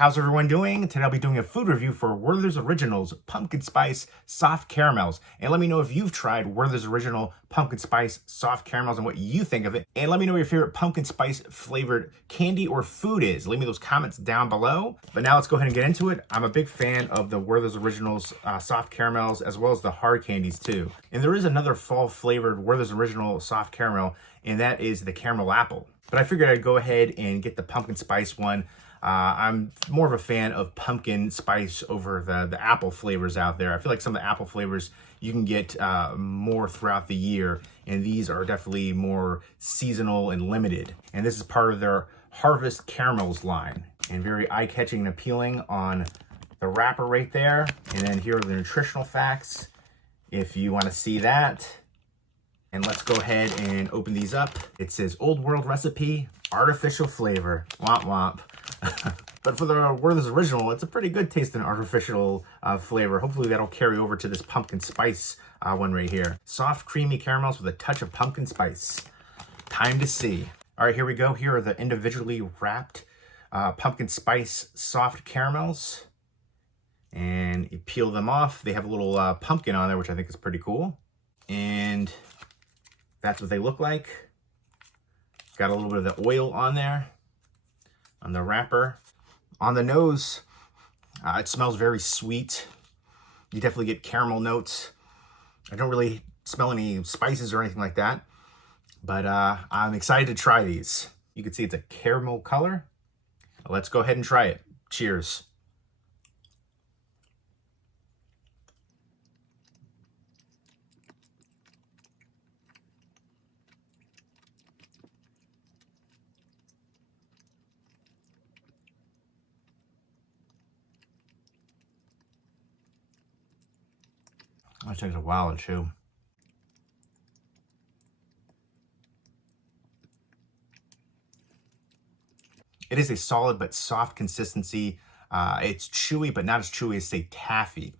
How's everyone doing? Today I'll be doing a food review for Werther's Originals Pumpkin Spice Soft Caramels. And let me know if you've tried Werther's Original Pumpkin Spice Soft Caramels and what you think of it. And let me know what your favorite pumpkin spice flavored candy or food is. Leave me those comments down below. But now let's go ahead and get into it. I'm a big fan of the Werther's Originals Soft Caramels as well as the hard candies too. And there is another fall flavored Werther's Original Soft Caramel, and that is the caramel apple. But I figured I'd go ahead and get the pumpkin spice one. I'm more of a fan of pumpkin spice over the apple flavors out there. I feel like some of the apple flavors you can get more throughout the year, and these are definitely more seasonal and limited. And this is part of their Harvest Caramels line, and very eye-catching and appealing on the wrapper right there. And then here are the nutritional facts if you want to see that. And let's go ahead and open these up. It says Old World Recipe, Artificial Flavor, womp womp. But for the Werther's Original, it's a pretty good tasting artificial flavor. Hopefully that'll carry over to this pumpkin spice one right here. Soft, creamy caramels with a touch of pumpkin spice. Time to see. All right, here we go. Here are the individually wrapped pumpkin spice soft caramels. And you peel them off. They have a little pumpkin on there, which I think is pretty cool. And that's what they look like. Got a little bit of the oil on there, on the wrapper. On the nose, it smells very sweet. You definitely get caramel notes. I don't really smell any spices or anything like that, but I'm excited to try these. You can see it's a caramel color. Let's go ahead and try it. Cheers. That takes a while to chew. It is a solid but soft consistency. It's chewy, but not as chewy as, say, taffy.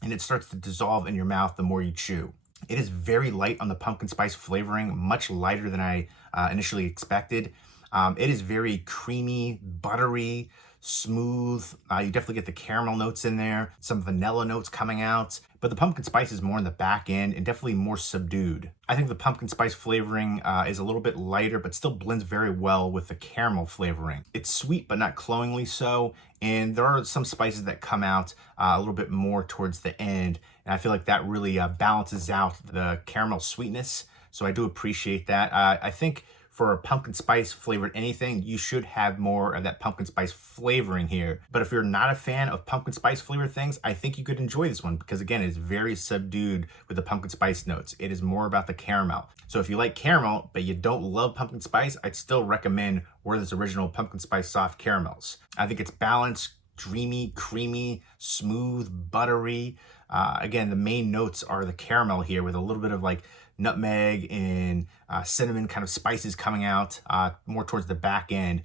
And it starts to dissolve in your mouth the more you chew. It is very light on the pumpkin spice flavoring, much lighter than I initially expected. It is very creamy, buttery, smooth. You definitely get the caramel notes in there, some vanilla notes coming out, but the pumpkin spice is more in the back end and definitely more subdued. I think the pumpkin spice flavoring is a little bit lighter, but still blends very well with the caramel flavoring. It's sweet, but not cloyingly so. And there are some spices that come out a little bit more towards the end. And I feel like that really balances out the caramel sweetness. So I do appreciate that. I think for a pumpkin spice flavored anything, you should have more of that pumpkin spice flavoring here. But if you're not a fan of pumpkin spice flavored things, I think you could enjoy this one because, again, it's very subdued with the pumpkin spice notes. It is more about the caramel. So if you like caramel, but you don't love pumpkin spice, I'd still recommend Werther's Original Pumpkin Spice Soft Caramels. I think it's balanced, dreamy, creamy, smooth, buttery. Again, the main notes are the caramel here with a little bit of like nutmeg and cinnamon kind of spices coming out more towards the back end.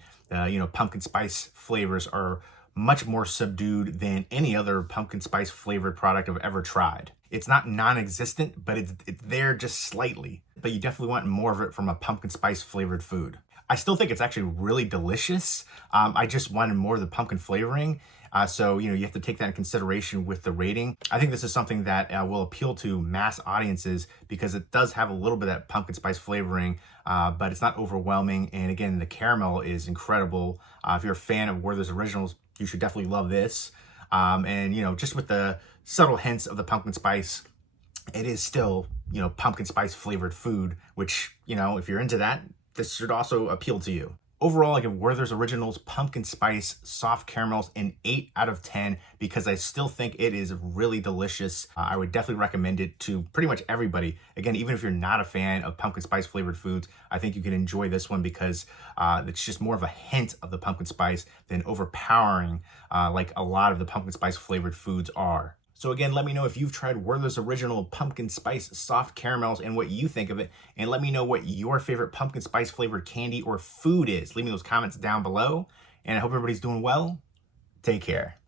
Pumpkin spice flavors are much more subdued than any other pumpkin spice flavored product I've ever tried. It's not non-existent, but it's there just slightly. But you definitely want more of it from a pumpkin spice flavored food. I still think it's actually really delicious. I just wanted more of the pumpkin flavoring. So you have to take that in consideration with the rating. I think this is something that will appeal to mass audiences because it does have a little bit of that pumpkin spice flavoring, but it's not overwhelming. And again, the caramel is incredible. If you're a fan of Werther's Originals, you should definitely love this. And just with the subtle hints of the pumpkin spice, it is still, pumpkin spice flavored food, which, if you're into that, this should also appeal to you. Overall, I give Werther's Originals Pumpkin Spice Soft Caramels an 8 out of 10 because I still think it is really delicious. I would definitely recommend it to pretty much everybody. Again, even if you're not a fan of pumpkin spice flavored foods, I think you can enjoy this one because it's just more of a hint of the pumpkin spice than overpowering like a lot of the pumpkin spice flavored foods are. So again, let me know if you've tried Werther's Original Pumpkin Spice Soft Caramels and what you think of it. And let me know what your favorite pumpkin spice flavored candy or food is. Leave me those comments down below. And I hope everybody's doing well. Take care.